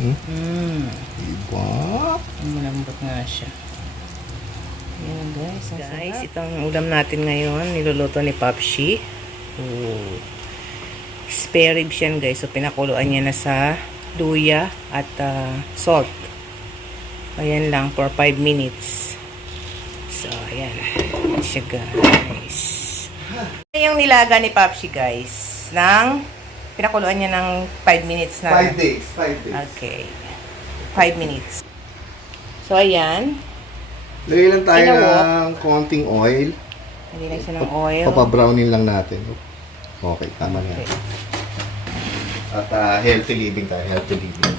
Hmm? Hmm. Diba? Malambot nga siya. Ayan guys. Guys, itong ulam natin ngayon, niluluto ni Popshi. Ooh. Spare ribs yan guys. So, pinakuluan niya na sa luya at ah, salt. Ayan lang for 5 minutes. So, ayan. Ayan siya guys. Ayan yung nilaga ni Popshi guys. Nang pinakuluan niya ng 5 minutes na. Five days. Five days. Okay. 5 minutes. So, ayan. Lagay lang tayo Pinawok. ng konting oil. Hindi lang siya ng oil. Papabrownin lang natin. Okay, tama na. Okay. yan. At ah, healthy living tayo. Healthy living.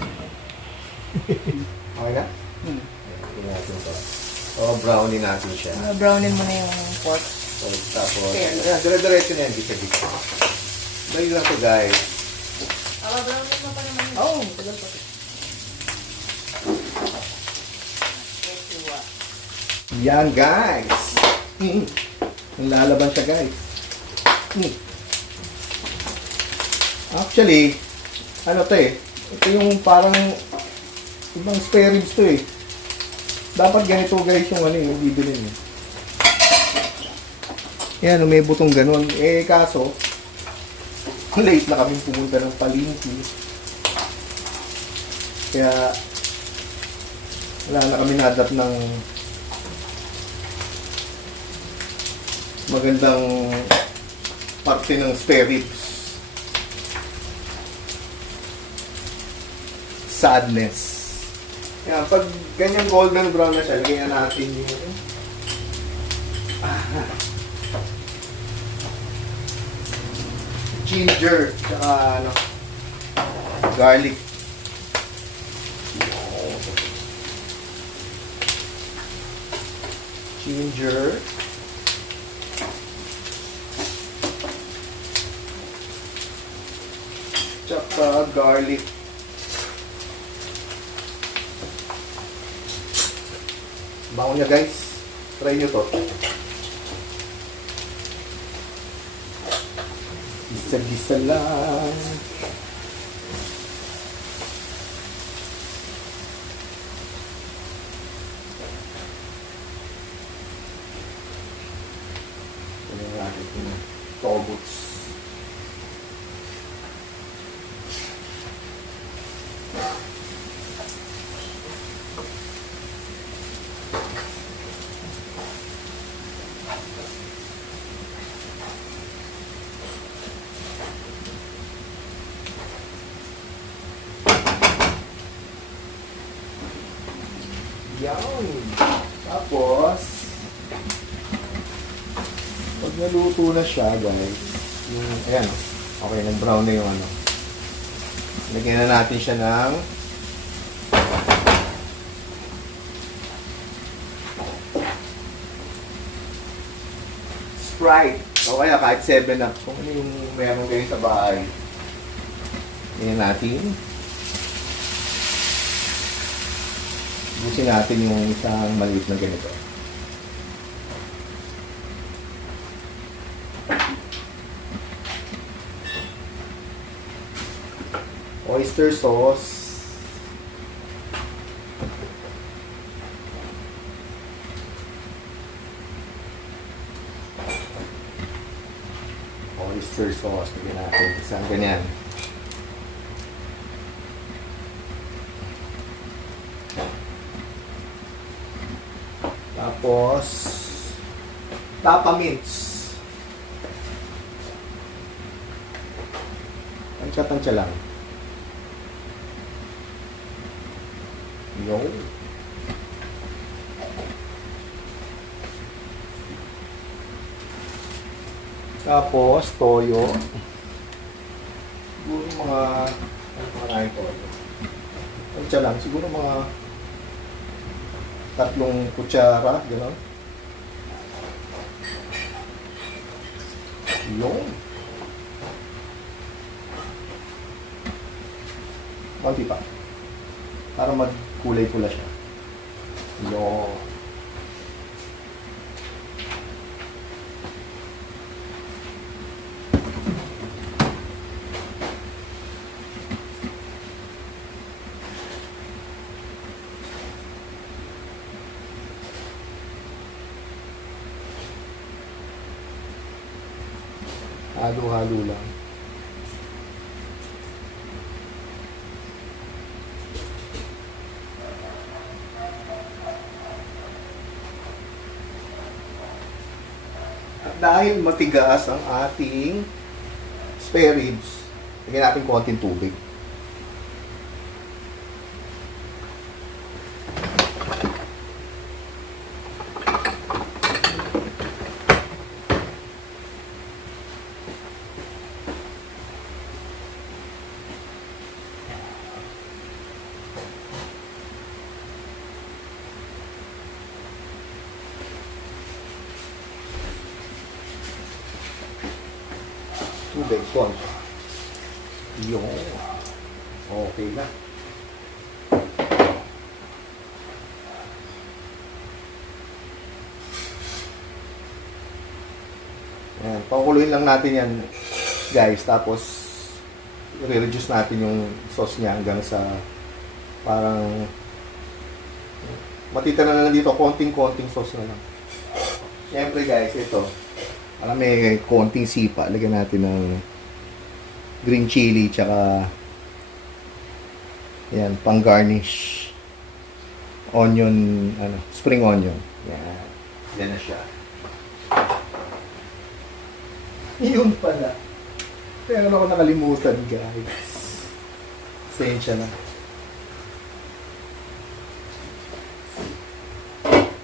okay na? Hmm. Ayan, natin to. O, brownin natin siya. Uh, brownin mo na yung pork. So, tapos, ayan, dire-diretso na yan. Gisa-gisa. Dali lang to, guys. Ah, brownin mo pa naman. Oh, tagal pa. Yan, guys. Hmm. Lalaban siya, guys. Hmm. Actually, ano to eh. Ito yung parang ibang spare ribs to eh. Dapat ganito guys yung ano yung bibili niyo. Yan, may butong ganun. Eh, kaso, late na kami pumunta ng palingki. Kaya, wala na kami nadap ng magandang parte ng spare ribs. Sadness. Kaya pag ganyan golden brown na siya, lagyan natin yung ah, ginger, tsaka ano, garlic. Ginger. Tsaka garlic. Bango niya guys. Try nyo to. Gisa-gisa lang. Ano tobots. Yan. Tapos, pag naluto na siya, guys, yung, ayan, okay, nag-brown na yung ano. Lagyan na natin siya ng Sprite. O kaya kahit 7 up. Kung ano yung meron kayo sa bahay. Ayan natin. Busin natin yung isang maliit na ganito. Oyster sauce. Oyster sauce. Lagyan natin. Isang ganyan. Tapos, tapa mints. Tansya-tansya lang. Yung. Tapos, toyo. Siguro mga, ano nahin toyo? Tansya lang, siguro mga tatlong kutsara, gano'n. Yung. Kunti pa. Para magkulay pula siya. Yung. Halo-halo lang. At dahil matigas ang ating spare ribs, lagyan natin konting tubig. Tubig, konti. Yung. Okay na. Yan, pakuluin lang natin yan, guys. Tapos, i-reduce natin yung sauce niya hanggang sa parang matitira na lang dito, konting-konting sauce na lang. Siyempre, guys, ito. Alam may konting sipa. Lagyan natin ng green chili tsaka yan, pang garnish onion, ano, spring onion. Yan. Yan na siya. Yun pala. Kaya ako nakalimutan, guys. Pasensya na.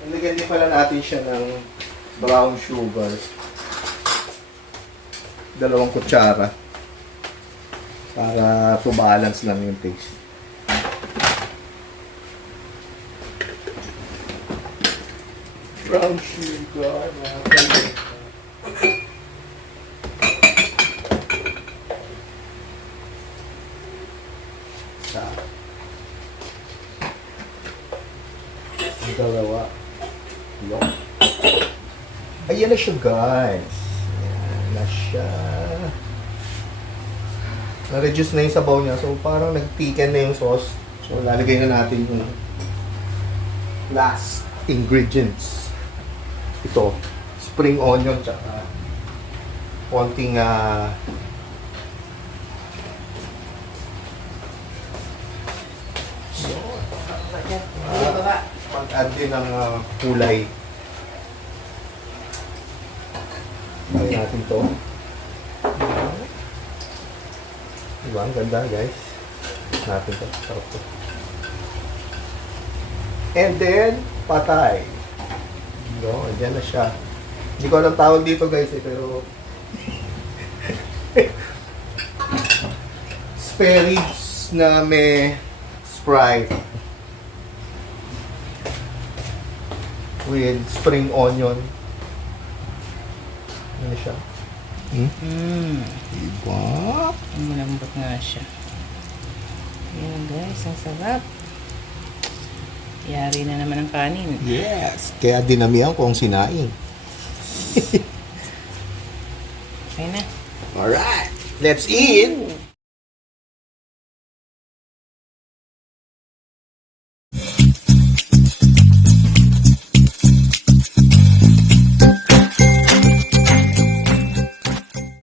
Nalagyan din pala natin siya ng brown sugar. Dalawang kutsara. Para to balance lang yung taste. Brown sugar. Ang dalawa. Ayan na siya, guys. Siya. Na-reduce na yung sabaw niya. So, parang nag-thicken na yung sauce. So, lalagay na natin yung last ingredients. Ito. Spring onion, tsaka konting ah so, ah, pag-add din ng ah, kulay. Lagyan natin to. Diba? Ang ganda, guys. Natin to. Sarap to. And then, patay. No, andyan na siya. Hindi ko alam tawag dito, guys, eh, pero... Spare na may Sprite. With spring onion. Ano siya? Mm. Diba? Malambot nga siya. Ayan guys, ang sarap. Yari na naman ang kanin. Yes. Kaya dinamihan ko ang sinaing. Okay na. Alright. Let's eat.